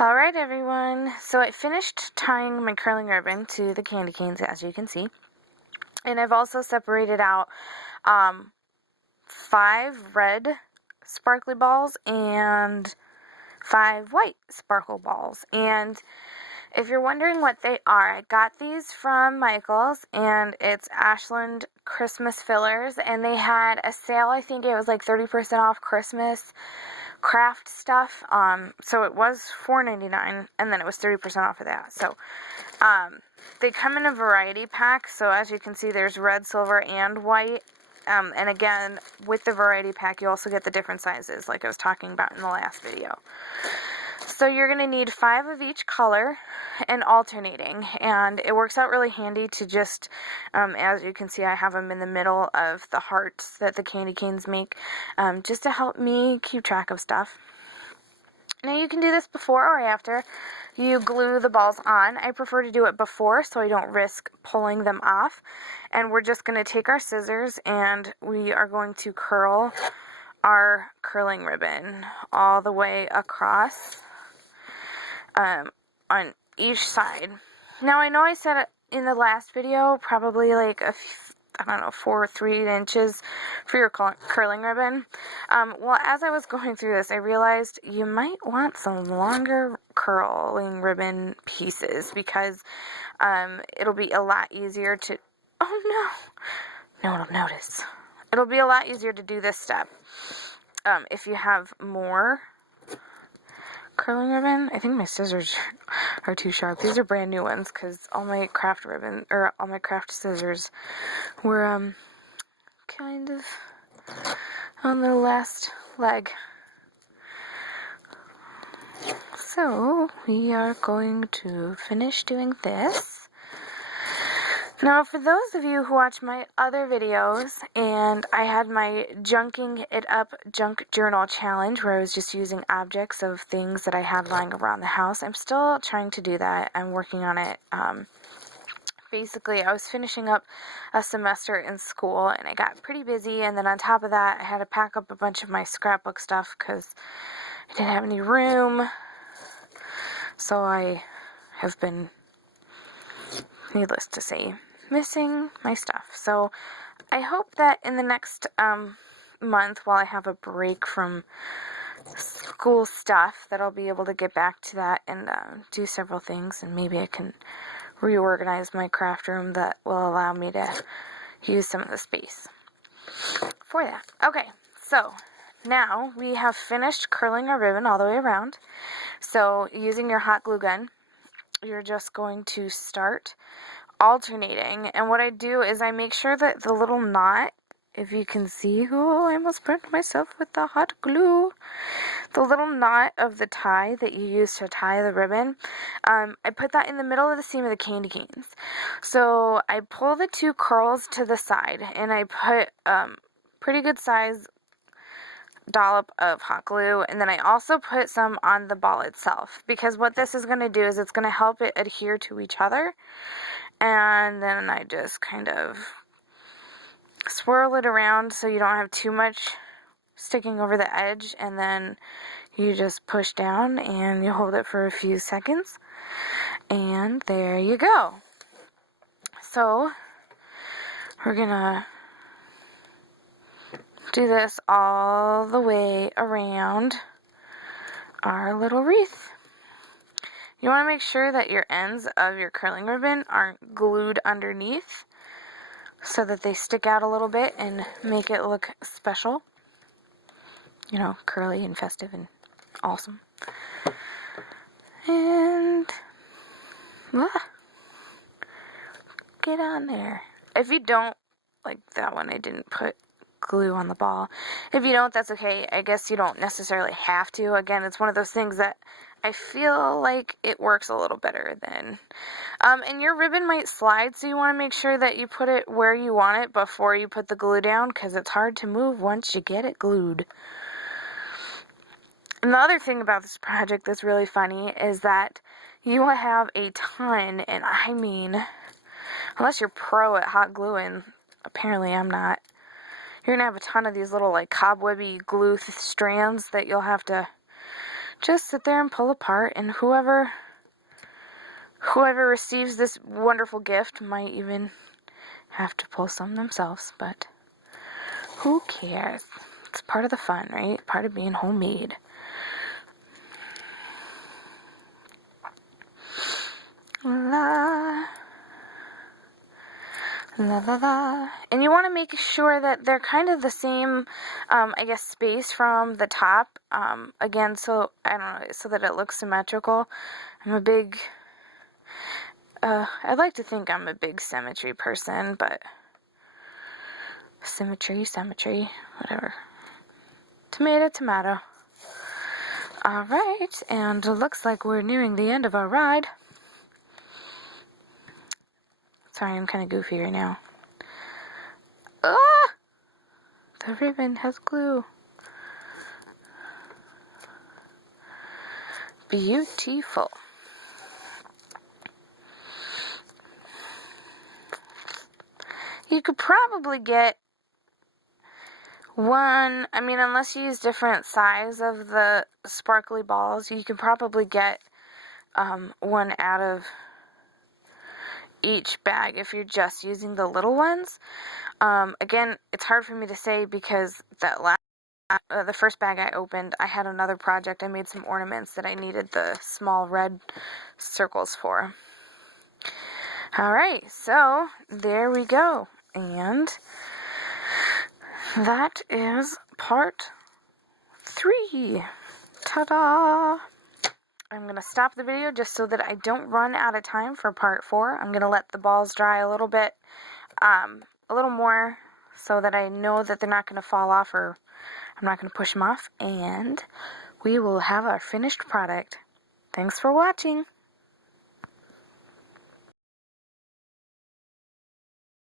Alright everyone, so I finished tying my curling ribbon to the candy canes, as you can see. And I've also separated out 5 red sparkly balls and 5 white sparkle balls. And if you're wondering what they are, I got these from Michael's, and it's Ashland Christmas fillers, and they had a sale. I think it was like 30% off Christmas craft stuff, so it was $4.99, and then it was 30% off of that. So they come in a variety pack, so as you can see, there's red, silver, and white. And again, with the variety pack, you also get the different sizes, like I was talking about in the last video. So you're going to need 5 of each color and alternating, and it works out really handy to just, as you can see, I have them in the middle of the hearts that the candy canes make, just to help me keep track of stuff. Now you can do this before or after you glue the balls on. I prefer to do it before so I don't risk pulling them off. And we're just going to take our scissors and we are going to curl our curling ribbon all the way across on each side. Now I know I said it in the last video, probably like I don't know, 4 or 3 inches for your curling ribbon. Well, as I was going through this, I realized you might want some longer curling ribbon pieces because it'll be a lot easier to, oh no one will notice. It'll be a lot easier to do this step if you have more curling ribbon. I think my scissors are too sharp. These are brand new ones because all my craft ribbon, or all my craft scissors were kind of on the last leg. So we are going to finish doing this. Now, for those of you who watch my other videos, and I had my Junking It Up Junk Journal Challenge where I was just using objects of things that I had lying around the house. I'm still trying to do that. I'm working on it. Basically, I was finishing up a semester in school, and I got pretty busy, and then on top of that, I had to pack up a bunch of my scrapbook stuff because I didn't have any room. So I have been, needless to say, missing my stuff. So I hope that in the next month, while I have a break from school stuff, that I'll be able to get back to that and do several things, and maybe I can reorganize my craft room that will allow me to use some of the space for that. Okay, so now we have finished curling our ribbon all the way around. So using your hot glue gun, you're just going to start alternating, and what I do is I make sure that the little knot, if you can see, oh, I almost burnt myself with the hot glue, the little knot of the tie that you use to tie the ribbon, I put that in the middle of the seam of the candy canes. So I pull the 2 curls to the side, and I put pretty good size dollop of hot glue, and then I also put some on the ball itself, because what this is going to do is it's going to help it adhere to each other. And then I just kind of swirl it around so you don't have too much sticking over the edge, and then you just push down and you hold it for a few seconds, and there you go. So we're gonna do this all the way around our little wreath. You want to make sure that your ends of your curling ribbon aren't glued underneath so that they stick out a little bit and make it look special. You know, curly and festive and awesome. And get on there. If you don't, like that one, I didn't put glue on the ball. If you don't, that's okay. I guess you don't necessarily have to. Again, it's one of those things that I feel like it works a little better than. And your ribbon might slide, so you want to make sure that you put it where you want it before you put the glue down, because it's hard to move once you get it glued. And the other thing about this project that's really funny is that you will have a ton, and I mean, unless you're pro at hot gluing, apparently I'm not, you're going to have a ton of these little like cobwebby glue strands that you'll have to just sit there and pull apart, and whoever receives this wonderful gift might even have to pull some themselves, but who cares? It's part of the fun, right? Part of being homemade. La la la la. And you want to make sure that they're kind of the same, I guess, space from the top. Again, so I don't know, so that it looks symmetrical. I'm a big, I'd like to think I'm a big symmetry person, but symmetry, whatever. Tomato, tomato. All right, and it looks like we're nearing the end of our ride. Sorry, I'm kind of goofy right now. Ah! The ribbon has glue. Beautiful. You could probably get one, I mean, unless you use different size of the sparkly balls, you can probably get one out of each bag if you're just using the little ones. Again, it's hard for me to say because that the first bag I opened, I had another project. I made some ornaments that I needed the small red circles for. Alright, so there we go. And that is part 3. Ta-da! I'm going to stop the video just so that I don't run out of time for part 4. I'm going to let the balls dry a little bit, a little more, so that I know that they're not going to fall off, or I'm not going to push them off, and we will have our finished product. Thanks for watching.